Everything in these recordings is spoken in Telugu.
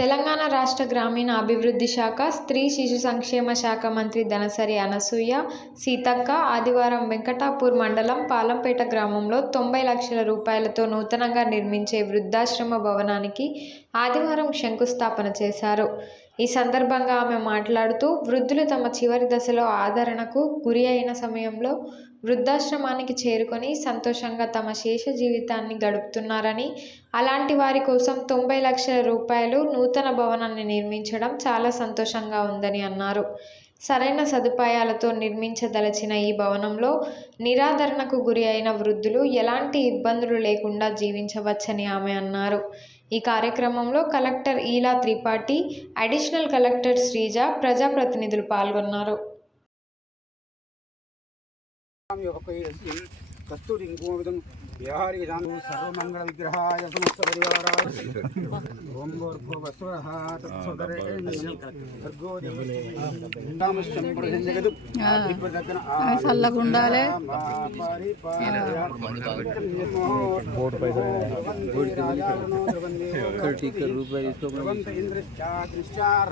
తెలంగాణ రాష్ట్ర గ్రామీణ అభివృద్ధి శాఖ, స్త్రీ శిశు సంక్షేమ శాఖ మంత్రి దనసరి అనసూయ సీతక్క ఆదివారం వెంకటాపూర్ మండలం పాలంపేట గ్రామంలో 90 లక్షల రూపాయలతో నూతనంగా నిర్మించే వృద్ధాశ్రమ భవనానికి ఆదివారం శంకుస్థాపన చేశారు. ఈ సందర్భంగా ఆమె మాట్లాడుతూ, వృద్ధులు తమ చివరి దశలో ఆదరణకు గురి అయిన సమయంలో వృద్ధాశ్రమానికి చేరుకొని సంతోషంగా తమ శేష జీవితాన్ని గడుపుతున్నారని, అలాంటి వారి కోసం 90 లక్షల రూపాయలు నూతన భవనాన్ని నిర్మించడం చాలా సంతోషంగా ఉందని అన్నారు. సరైన సదుపాయాలతో నిర్మించదలచిన ఈ భవనంలో నిరాదరణకు గురి అయిన వృద్ధులు ఎలాంటి ఇబ్బందులు లేకుండా జీవించవచ్చని ఆమె అన్నారు. ఈ కార్యక్రమంలో collector Ila Tripathi, additional collector Srija, ప్రజాప్రతినిధులు పాల్గొన్నారు. कस्तूरी कुमुदं विहारी सर्वमंगल विग्रहाय समस्त परिवाराय ओम भूर्भुवस्वः तत्सवितुर्वरेण्यं भर्गो देवस्य प्रजनयतु చల్లగుండాలే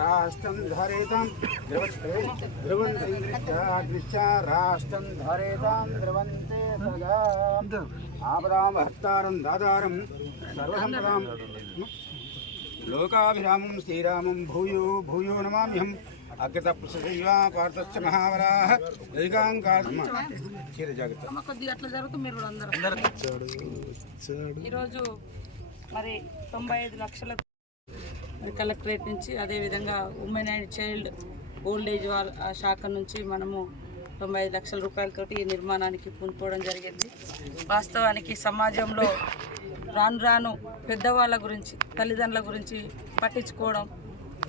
राष्ट्रं धरेतां ध्रुवन्त राष्ट्रं धरेतां ध्रुवन्ते सदा आपदां हर्तारं दातारं सर्वसम्पदां लोकाभिरामं श्रीरामं भूयो भूयो नमाम्यहम् अग्रतप्रसदैवा पार्थश्च महावराः दैगाङ्कार्म चीर जागृत కొద్దిగా అట్లా జరుగుతుంది. మీరు అందరూ ఈరోజు మరి 95 లక్షల కలెక్టరేట్ నుంచి, అదేవిధంగా women and child old age శాఖ నుంచి మనము 95 లక్షల రూపాయలతోటి ఈ నిర్మాణానికి పూనుకోవడం జరిగింది. వాస్తవానికి సమాజంలో రాను రాను పెద్దవాళ్ళ గురించి, తల్లిదండ్రుల గురించి పట్టించుకోవడం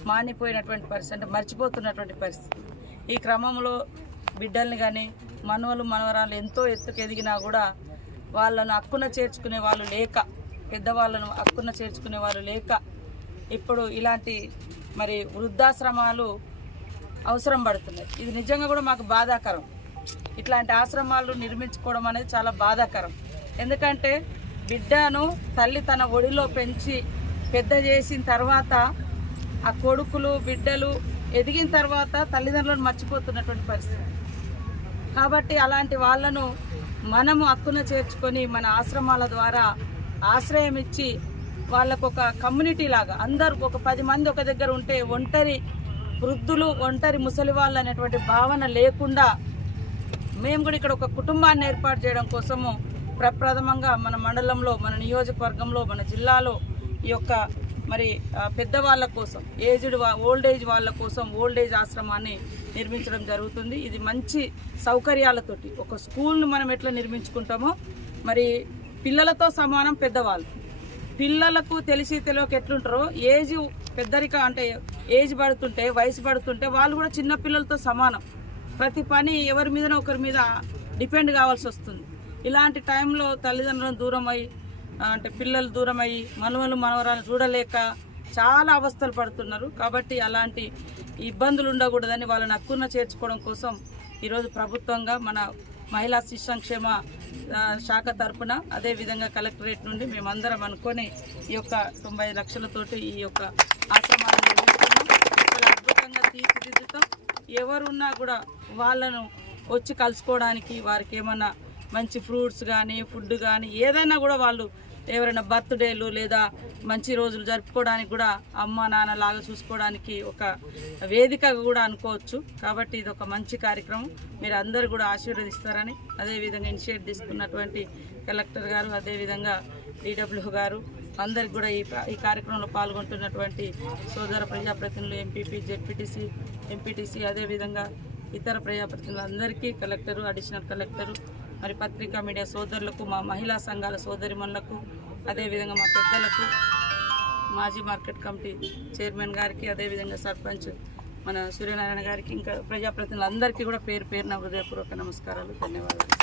మానిపోయినటువంటి పరిస్థితి, అంటే మర్చిపోతున్నటువంటి పరిస్థితి. ఈ క్రమంలో బిడ్డల్ని కానీ మనవలు మనవరాలు ఎంతో ఎత్తుకు ఎదిగినా కూడా వాళ్ళను హక్కున చేర్చుకునే వాళ్ళు లేక, పెద్దవాళ్ళను హక్కున చేర్చుకునే వాళ్ళు లేక ఇప్పుడు ఇలాంటి మరి వృద్ధాశ్రమాలు అవసరం పడుతున్నాయి. ఇది నిజంగా కూడా మాకు బాధాకరం. ఇట్లాంటి ఆశ్రమాలు నిర్మించుకోవడం అనేది చాలా బాధాకరం. ఎందుకంటే బిడ్డను తల్లి తన ఒడిలో పెంచి పెద్ద చేసిన తర్వాత ఆ కొడుకులు బిడ్డలు ఎదిగిన తర్వాత తల్లిదండ్రులను మర్చిపోతున్నటువంటి పరిస్థితి. కాబట్టి అలాంటి వాళ్ళను మనము హక్కున చేర్చుకొని మన ఆశ్రమాల ద్వారా ఆశ్రయం ఇచ్చి వాళ్ళకు ఒక కమ్యూనిటీ లాగా అందరూ ఒక 10 మంది ఒక దగ్గర ఉంటే ఒంటరి వృద్ధులు, ఒంటరి ముసలి వాళ్ళు అనేటువంటి భావన లేకుండా మేము కూడా ఇక్కడ ఒక కుటుంబాన్ని ఏర్పాటు చేయడం కోసము ప్రప్రథమంగా మన మండలంలో, మన నియోజకవర్గంలో, మన జిల్లాలో ఈ యొక్క మరి పెద్దవాళ్ళ కోసం, ఓల్డ్ ఏజ్ వాళ్ళ కోసం ఓల్డ్ ఏజ్ ఆశ్రమాన్ని నిర్మించడం జరుగుతుంది. ఇది మంచి సౌకర్యాలతోటి ఒక స్కూల్ను మనం ఎట్లా నిర్మించుకుంటామో మరి పిల్లలతో సమానం పెద్దవాళ్ళు. పిల్లలకు తెలియక ఎట్లుంటారో ఏజ్ పెద్దరిక అంటే ఏజ్ పడుతుంటే, వయసు పడుతుంటే వాళ్ళు కూడా చిన్న పిల్లలతో సమానం. ప్రతి పని ఎవరి మీద ఒకరి మీద డిపెండ్ కావాల్సి వస్తుంది. ఇలాంటి టైంలో తల్లిదండ్రులను దూరం అయ్యి, అంటే పిల్లలు దూరం అయ్యి మనవలు మనవరాలు చూడలేక చాలా అవస్థలు పడుతున్నారు. కాబట్టి అలాంటి ఇబ్బందులు ఉండకూడదని వాళ్ళని హక్కున చేర్చుకోవడం కోసం ఈరోజు ప్రభుత్వంగా మన మహిళా శిశు సంక్షేమ శాఖ తరఫున, అదేవిధంగా కలెక్టరేట్ నుండి మేమందరం అనుకొని ఈ యొక్క 90 లక్షలతోటి ఈ యొక్క ఆశ్రమాన్ని నిర్మిస్తున్నాం. చాలా అద్భుతంగా తీర్చిదిద్దుతాం. ఎవరున్నా కూడా వాళ్ళను వచ్చి కలుసుకోవడానికి, వారికి ఏమన్నా మంచి ఫ్రూట్స్ కానీ ఫుడ్ కానీ ఏదైనా కూడా వాళ్ళు ఎవరైనా బర్త్డేలు లేదా మంచి రోజులు జరుపుకోవడానికి కూడా అమ్మ నాన్న లాగా చూసుకోవడానికి ఒక వేదికగా కూడా అనుకోవచ్చు. కాబట్టి ఇది ఒక మంచి కార్యక్రమం. మీరు అందరూ కూడా ఆశీర్వదిస్తారని, అదేవిధంగా ఇనిషియేట్ తీసుకున్నటువంటి కలెక్టర్ గారు, అదేవిధంగా DW గారు అందరికి కూడా ఈ కార్యక్రమంలో పాల్గొంటున్నటువంటి సోదర ప్రజాప్రతినిధులు, ఎంపీపీ, జెడ్పీటీసీ, ఎంపీటీసీ, అదేవిధంగా ఇతర ప్రజాప్రతినిధులు అందరికీ, కలెక్టరు, అడిషనల్ కలెక్టరు, మరి పత్రికా మీడియా సోదరులకు, మా మహిళా సంఘాల సోదరిమణులకు, అదేవిధంగా మా పెద్దలకు, మాజీ మార్కెట్ కమిటీ చైర్మన్ గారికి, అదేవిధంగా సర్పంచ్ మన సూర్యనారాయణ గారికి, ఇంకా ప్రజాప్రతినిధులందరికీ కూడా పేరు పేరున హృదయపూర్వక నమస్కారాలు, ధన్యవాదాలు.